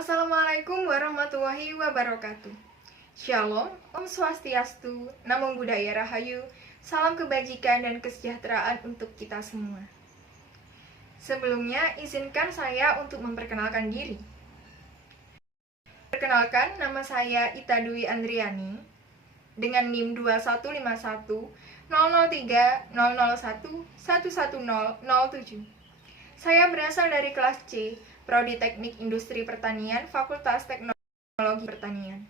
Assalamualaikum warahmatullahi wabarakatuh. Shalom, Om Swastiastu, Namo Buddhaya Rahayu, salam kebajikan dan kesejahteraan untuk kita semua. Sebelumnya, izinkan saya untuk memperkenalkan diri. Perkenalkan, nama saya Ita Dwi Andriani dengan NIM 2151 003 001 11007. Saya berasal dari kelas C, Prodi Teknik Industri Pertanian, Fakultas Teknologi Pertanian.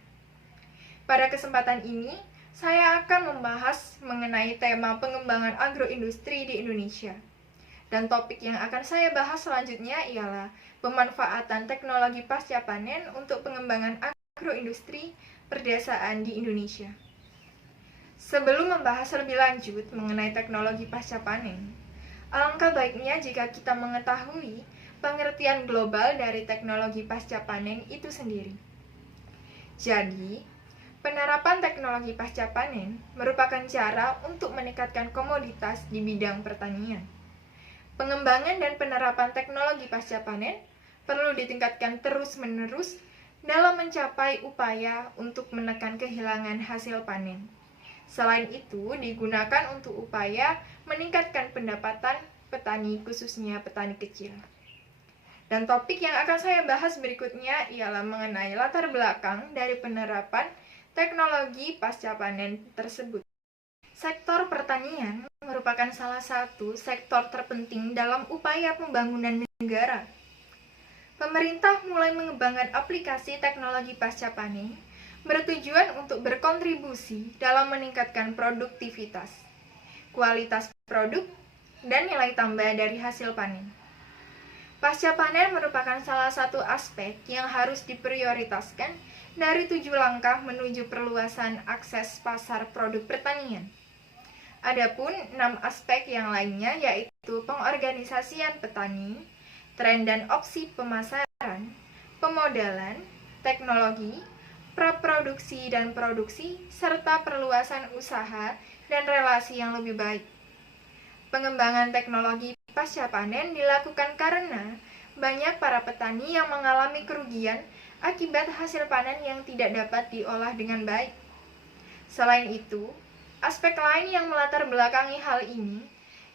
Pada kesempatan ini, saya akan membahas mengenai tema pengembangan agroindustri di Indonesia. Dan topik yang akan saya bahas selanjutnya ialah pemanfaatan teknologi pasca panen untuk pengembangan agroindustri perdesaan di Indonesia. Sebelum membahas lebih lanjut mengenai teknologi pasca panen, alangkah baiknya jika kita mengetahui pengertian global dari teknologi pasca panen itu sendiri. Jadi, penerapan teknologi pasca panen merupakan cara untuk meningkatkan komoditas di bidang pertanian. Pengembangan dan penerapan teknologi pasca panen perlu ditingkatkan terus-menerus dalam mencapai upaya untuk menekan kehilangan hasil panen. Selain itu, digunakan untuk upaya meningkatkan pendapatan petani, khususnya petani kecil. Dan topik yang akan saya bahas berikutnya ialah mengenai latar belakang dari penerapan teknologi pasca panen tersebut. Sektor pertanian merupakan salah satu sektor terpenting dalam upaya pembangunan negara. Pemerintah mulai mengembangkan aplikasi teknologi pasca panen bertujuan untuk berkontribusi dalam meningkatkan produktivitas, kualitas produk, dan nilai tambah dari hasil panen. Pasca panen merupakan salah satu aspek yang harus diprioritaskan dari 7 langkah menuju perluasan akses pasar produk pertanian. Adapun 6 aspek yang lainnya yaitu pengorganisasian petani, tren dan opsi pemasaran, pemodalan, teknologi, praproduksi dan produksi, serta perluasan usaha dan relasi yang lebih baik. Pengembangan teknologi pasca panen dilakukan karena banyak para petani yang mengalami kerugian akibat hasil panen yang tidak dapat diolah dengan baik. Selain itu, aspek lain yang melatar belakangi hal ini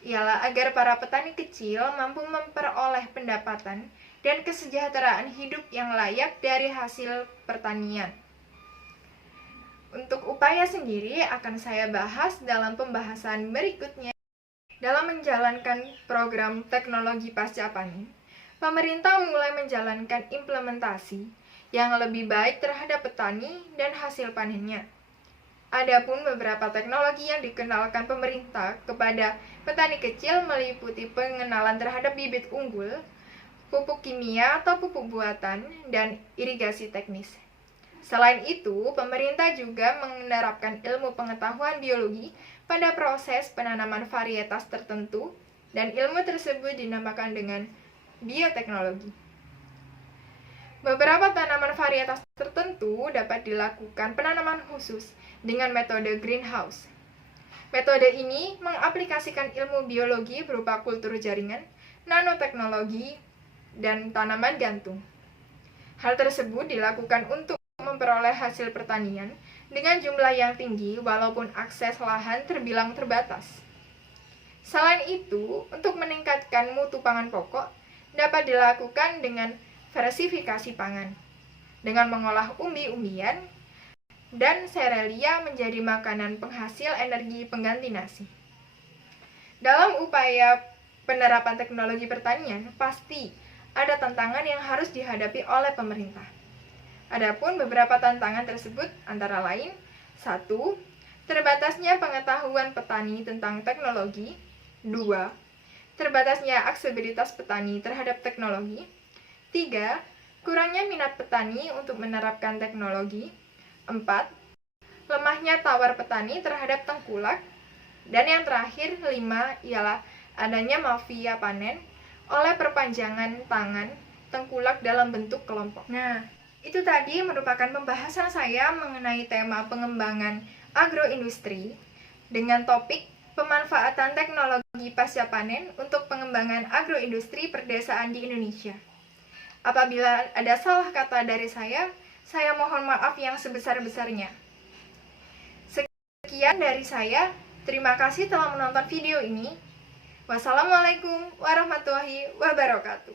ialah agar para petani kecil mampu memperoleh pendapatan dan kesejahteraan hidup yang layak dari hasil pertanian. Untuk upaya sendiri akan saya bahas dalam pembahasan berikutnya. Dalam menjalankan program teknologi pasca panen, pemerintah mulai menjalankan implementasi yang lebih baik terhadap petani dan hasil panennya. Adapun beberapa teknologi yang dikenalkan pemerintah kepada petani kecil meliputi pengenalan terhadap bibit unggul, pupuk kimia atau pupuk buatan, dan irigasi teknis. Selain itu, pemerintah juga menerapkan ilmu pengetahuan biologi pada proses penanaman varietas tertentu, dan ilmu tersebut dinamakan dengan bioteknologi. Beberapa tanaman varietas tertentu dapat dilakukan penanaman khusus dengan metode greenhouse. Metode ini mengaplikasikan ilmu biologi berupa kultur jaringan, nanoteknologi, dan tanaman gantung. Hal tersebut dilakukan untuk memperoleh hasil pertanian dengan jumlah yang tinggi walaupun akses lahan terbilang terbatas. Selain itu, untuk meningkatkan mutu pangan pokok dapat dilakukan dengan diversifikasi pangan, dengan mengolah umbi-umbian dan serealia menjadi makanan penghasil energi pengganti nasi. Dalam upaya penerapan teknologi pertanian, pasti ada tantangan yang harus dihadapi oleh pemerintah. Adapun beberapa tantangan tersebut antara lain: 1. Terbatasnya pengetahuan petani tentang teknologi. 2. Terbatasnya aksesibilitas petani terhadap teknologi. 3. Kurangnya minat petani untuk menerapkan teknologi. 4. Lemahnya tawar petani terhadap tengkulak. Dan yang terakhir, 5, ialah adanya mafia panen oleh perpanjangan tangan tengkulak dalam bentuk kelompok. Nah, itu tadi merupakan pembahasan saya mengenai tema pengembangan agroindustri dengan topik pemanfaatan teknologi pasca panen untuk pengembangan agroindustri perdesaan di Indonesia. Apabila ada salah kata dari saya mohon maaf yang sebesar-besarnya. Sekian dari saya. Terima kasih telah menonton video ini. Wassalamualaikum warahmatullahi wabarakatuh.